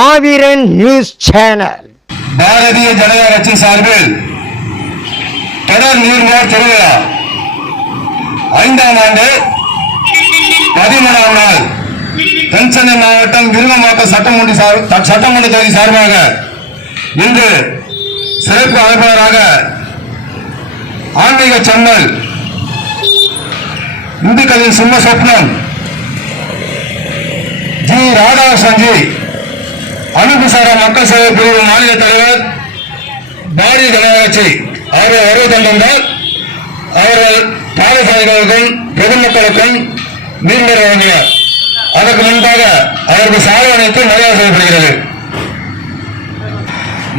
மாவீரன் news channel. Bharatiya Janata கட்சி சார்பில் தொடர் நீர்மோர் திருவிழா. ஐந்தாம் ஆண்டு பதிமூணாம் நாள் தென்சென்னை மாவட்டம் விருகமாவட்டம் சட்டமன்ற சார் சட்டமன்ற தொகுதி சார்பாக இன்று சிறப்பு அமைப்பாளராக ஆன்மீக சென்னல் இந்துக்களின் சிம்ம சொப்னம் ஜி ராதாகிருஷ்ணன்ஜி அனுபுசார மக்கள் சேவை பிரிவு மாநில தலைவர் பாரதிய ஜனதா கட்சி அவர்கள் வருகை தந்திருந்தால் அவர்கள் பாடசாலைகளுக்கும் பொதுமக்களுக்கும் நீர்மறை வழங்கினார். அதற்கு முன்பாக அவருக்கு சாலை அணைத்து மரியாதை செய்யப்படுகிறது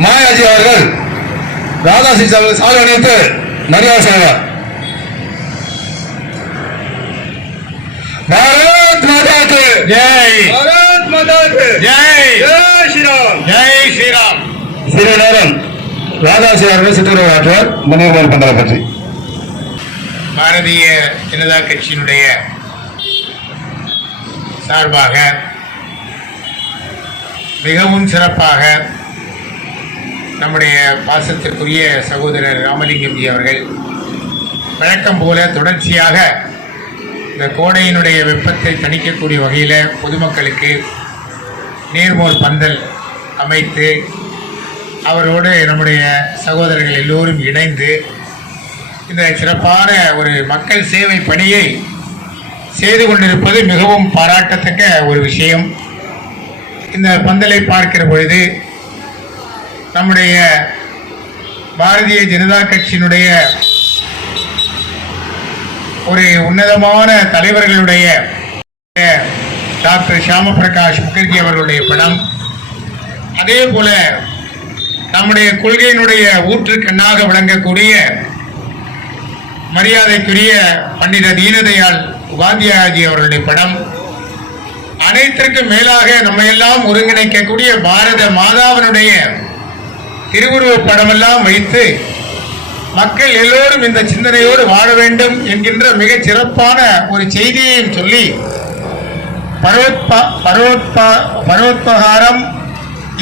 மாயாஜி அவர்கள் ராதாசி அவர்கள் சாலை அணைத்து மரியாதை செய்வார் பாரத் மாதாக்கு சிறிது நேரம் ராதாசி அவர்கள் சிற்றுரை ஆற்றுவார் முனிவர் பந்தலை பற்றி. பாரதிய ஜனதா கட்சியினுடைய சார்பாக மிகவும் சிறப்பாக நம்முடைய பாசத்திற்குரிய சகோதரர் ராமலிங்கம் ஜி அவர்கள் வழக்கம் போல தொடர்ச்சியாக இந்த கோடையினுடைய வெப்பத்தை தணிக்கக்கூடிய வகையில் பொதுமக்களுக்கு நீர்மோர் பந்தல் அமைத்து அவரோடு நம்முடைய சகோதரர்கள் எல்லோரும் இணைந்து இந்த சிறப்பான ஒரு மக்கள் சேவை பணியை செய்து கொண்டிருப்பது மிகவும் பாராட்டத்தக்க ஒரு விஷயம். இந்த பந்தலை பார்க்கிற பொழுது நம்முடைய பாரதிய ஜனதா கட்சியினுடைய ஒரு உன்னதமான தலைவர்களுடைய டாக்டர் ஷியாம பிரகாஷ் முகர்ஜி அவர்களுடைய படம். அதே போல நம்முடைய கொள்கையினுடைய ஊற்றுக்கண்ணாக விளங்கக்கூடிய மரியாதைக்குரிய பண்டித தீனதயாள் உபாத்தியாயஜி அவர்களுடைய படம். அனைத்திற்கும் மேலாக நம்ம எல்லாம் ஒருங்கிணைக்கக்கூடிய பாரத மாதாவினுடைய திருவுருவப் படமெல்லாம் வைத்து மக்கள் எல்லோரும் இந்த சிந்தனையோடு வாழ வேண்டும் என்கின்ற மிகச் சிறப்பான ஒரு செய்தியையும் சொல்லி பரோத்ப பரவோத்ப பரவோத்பகாரம்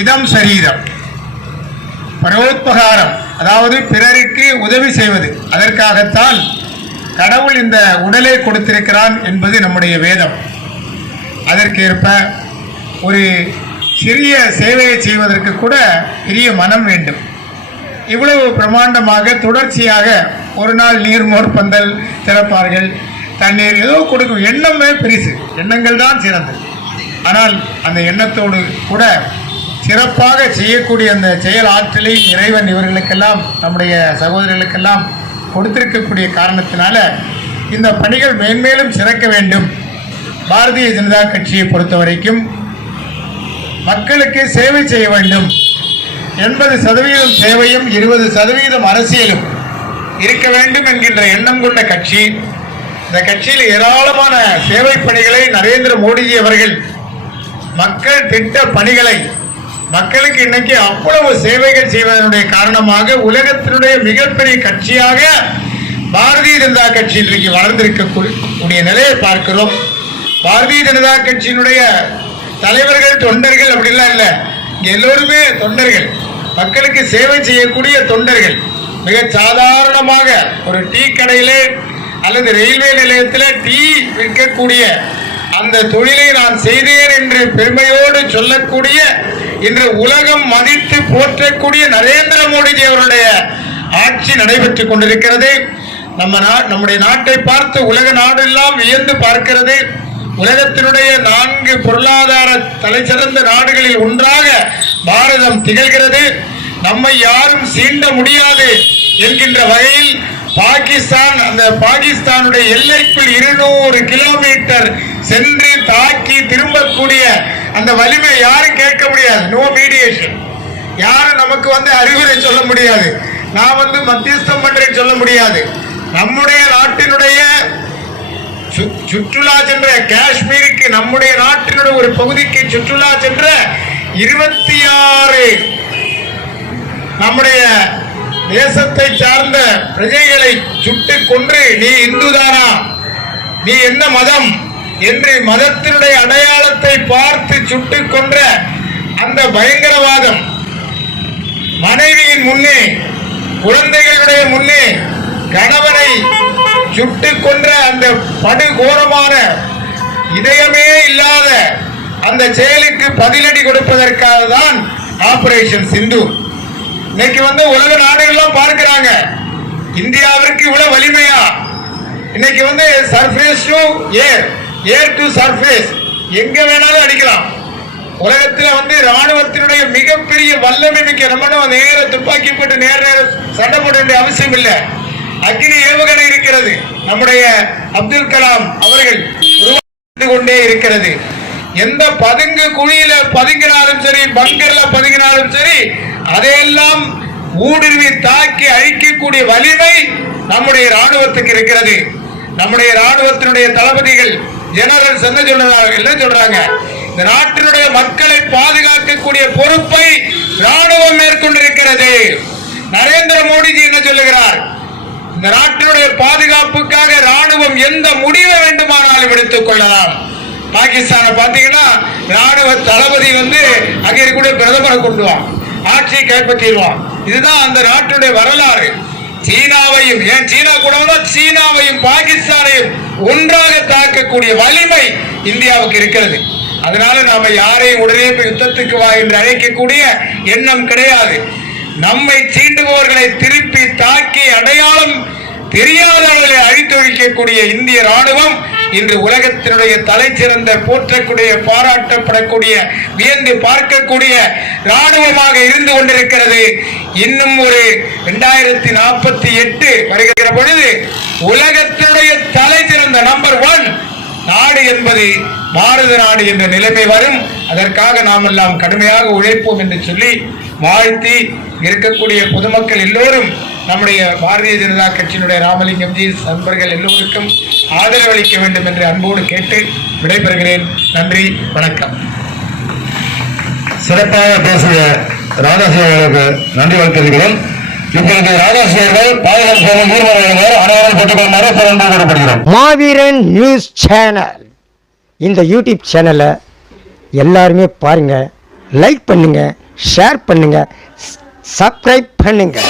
இதம் சரீரம். பரோத்பகாரம் அதாவது பிறருக்கு உதவி செய்வது. அதற்காகத்தான் கடவுள் இந்த உடலை கொடுத்திருக்கிறான் என்பது நம்முடைய வேதம். அதற்கேற்ப ஒரு சிறிய சேவையை செய்வதற்கு கூட பெரிய மனம் வேண்டும். இவ்வளவு பிரமாண்டமாக தொடர்ச்சியாக ஒரு நாள் நீர்மோர் பந்தல் திறப்பார்கள். தண்ணீர் ஏதோ கொடுக்கும் எண்ணமே பெரிசு. எண்ணங்கள் தான் சிறந்தது. ஆனால் அந்த எண்ணத்தோடு கூட சிறப்பாக செய்யக்கூடிய அந்த செயல் ஆற்றலை இறைவன் இவர்களுக்கெல்லாம் நம்முடைய சகோதரர்களுக்கெல்லாம் கொடுத்திருக்கக்கூடிய காரணத்தினால இந்த பணிகள் மேன்மேலும் சிறக்க வேண்டும். பாரதிய ஜனதா கட்சியை பொறுத்த வரைக்கும் மக்களுக்கு சேவை செய்ய வேண்டும். எண்பது சதவீதம் சேவையும் இருபது சதவீதம் அரசியலும் இருக்க வேண்டும் என்கின்ற எண்ணம் கொண்ட கட்சி இந்த கட்சியில் ஏராளமான சேவை பணிகளை நரேந்திர மோடிஜி அவர்கள் மக்கள் திட்ட பணிகளை மக்களுக்கு இன்னைக்கு அவ்வளவு சேவைகள் செய்வதனுடைய காரணமாக உலகத்தினுடைய மிகப்பெரிய கட்சியாக பாரதிய ஜனதா கட்சி இன்றைக்கு வளர்ந்திருக்கக்கூடிய நிலையை பார்க்கிறோம். பாரதிய ஜனதா கட்சியினுடைய தலைவர்கள் தொண்டர்கள் அப்படிலாம் இல்லை. இங்கே எல்லோருமே தொண்டர்கள். மக்களுக்கு சேவை செய்யக்கூடிய தொண்டர்கள். மிக சாதாரணமாக ஒரு டீ கடையிலே அல்லது ரயில்வே நிலையத்தில் டீ விற்கக்கூடிய அந்த தொழிலை நான் செய்தேன் என்று பெருமையோடு சொல்லக்கூடிய இன்று உலகம் மதித்து போற்றக்கூடிய நரேந்திர மோடிஜி அவருடைய ஆட்சி நடைபெற்றுக் கொண்டிருக்கிறது. நம்ம நா- நம்முடைய நாட்டை பார்த்து உலக நாடெல்லாம் வியந்து பார்க்கிறது. உலகத்தினுடைய நான்கு பொருளாதார தலைசிறந்த நாடுகளில் ஒன்றாக பாரதம் திகழ்கிறது. நம்மை யாரும் சீண்ட முடியாது என்கின்ற வகையில் பாகிஸ்தான் அந்த பாகிஸ்தானுடைய எல்லைக்குள் இருநூறு கிலோமீட்டர் சென்று தாக்கி திரும்பக்கூடிய அந்த வலிமை யாரும் கேட்க முடியாது. நோ மீடியேஷன் யாரும் நமக்கு வந்து அறிவுரை சொல்ல முடியாது. நான் வந்து மத்தியஸ்தம் பண்றேன்னு சொல்ல முடியாது. நம்முடைய நாட்டினுடைய சுற்றுலா சென்ற காஷ்மீருக்கு நம்முடைய நாட்டினுடைய ஒரு பகுதிக்கு சுற்றுலா சென்ற இருபத்தி ஆறு நம்முடைய தேசத்தை சார்ந்த பிரஜைகளை சுட்டுக் கொன்று நீ இந்துதானா? நீ என்ன மதம்? என்று மதத்தினுடைய அடையாளத்தை பார்த்து சுட்டுக் கொன்ற அந்த பயங்கரவாதம் மனைவியின் முன்னே குழந்தைகளுடைய முன்னே கணவனை சுட்டு கொன்ற அந்த படுகோரமான இதயமே இல்லாத அந்த செயலுக்கு பதிலடி கொடுப்பதற்காக தான் ஆபரேஷன் சிந்து இன்னைக்கு வந்து உலக நாடுகள்லாம் பார்க்கிறாங்க. இந்தியாவிற்கு இவ்வளவு வலிமையா? இன்னைக்கு வந்து surface air air to surface எங்க வேணாலும் அடிக்கலாம். உலகத்தில் வந்து ராணுவத்தினுடைய மிகப்பெரிய வல்லமை மிக்க நம்ம நேர துப்பாக்கி போட்டு நேர நேர சண்டை போட வேண்டிய அவசியம் இல்லை. அக்னி ஏவுகணை இருக்கிறது. நம்முடைய அப்துல் கலாம் அவர்கள் உருவாக்கி கொண்டே இருக்கிறது. எந்த பதுங்கு குழியில பதுங்கினாலும் சரி பங்கர்ல பதுங்கினாலும் சரி அதையெல்லாம் ஊடுருவி தாக்கி அழிக்கக்கூடிய வலிமை நம்முடைய ராணுவத்துக்கு இருக்கிறது. நம்முடைய ராணுவத்தினுடைய தளபதிகள் ஜெனரல் என்ன சொல்றாங்க என்ன சொல்றாங்க. இந்த நாட்டினுடைய மக்களை பாதுகாக்கக்கூடிய பொறுப்பை ராணுவம் மேற்கொண்டிருக்கிறது. நரேந்திர மோடிஜி என்ன சொல்லுகிறார்? இந்த நாட்டினுடைய பாதுகாப்புக்காக ராணுவம் எந்த முடிவை வேண்டுமானாலும் எடுத்துக் கொள்ளலாம். பாகிஸ்தானை பார்த்தீங்கன்னா ராணுவ தளபதி வந்து அங்கே இருக்கக்கூடிய பிரதமரை கொண்டுவான். ஆட்சியை கைப்பற்றிடுவான். இதுதான் அந்த நாட்டுடைய வரலாறு. சீனாவையும் ஏன் சீனா கூட சீனாவையும் பாகிஸ்தானையும் ஒன்றாக தாக்கக்கூடிய வலிமை இந்தியாவுக்கு இருக்கிறது. அதனால நாம யாரையும் உடனே யுத்தத்துக்கு வா என்று அழைக்கக்கூடிய எண்ணம் கிடையாது. நம்மை சீண்டுபவர்களை திருப்பி தாக்கி அடையாளம் தெரியாதவர்களை அழித்தொழிக்கக்கூடிய இந்திய ராணுவம் இன்று உலகத்தினுடைய தலை சிறந்த போற்றக்கூடிய பாராட்டப்படக்கூடிய வியந்து பார்க்கக்கூடிய ராணுவமாக இருந்து கொண்டிருக்கிறது. இன்னும் ஒரு இரண்டாயிரத்தி நாற்பத்தி எட்டு வருகிற பொழுது உலகத்தினுடைய தலை சிறந்த நம்பர் ஒன் நாடு என்பது பாரத நாடு என்ற நிலைமை வரும். அதற்காக நாம் எல்லாம் கடுமையாக உழைப்போம் என்று சொல்லி வாழ்த்தி இருக்கக்கூடிய பொதுமக்கள் எல்லோரும் நம்முடைய பாரதிய ஜனதா கட்சியினுடைய ராமலிங்கம் ஜி நண்பர்கள் எல்லோருக்கும் ஆதரவளிக்க வேண்டும் என்று அன்போடு கேட்டு விடைபெறுகிறேன். நன்றி வணக்கம். சிறப்பாக பேசிய ராதாசி அவர்களுக்கு நன்றி கூறப்படுகிறோம் மாவீரன் நியூஸ் சேனல். இந்த யூடியூப் சேனலை எல்லாருமே பாருங்கள் லைக் பண்ணுங்கள் ஷேர் பண்ணுங்கள் சப்ஸ்கிரைப் பண்ணுங்கள்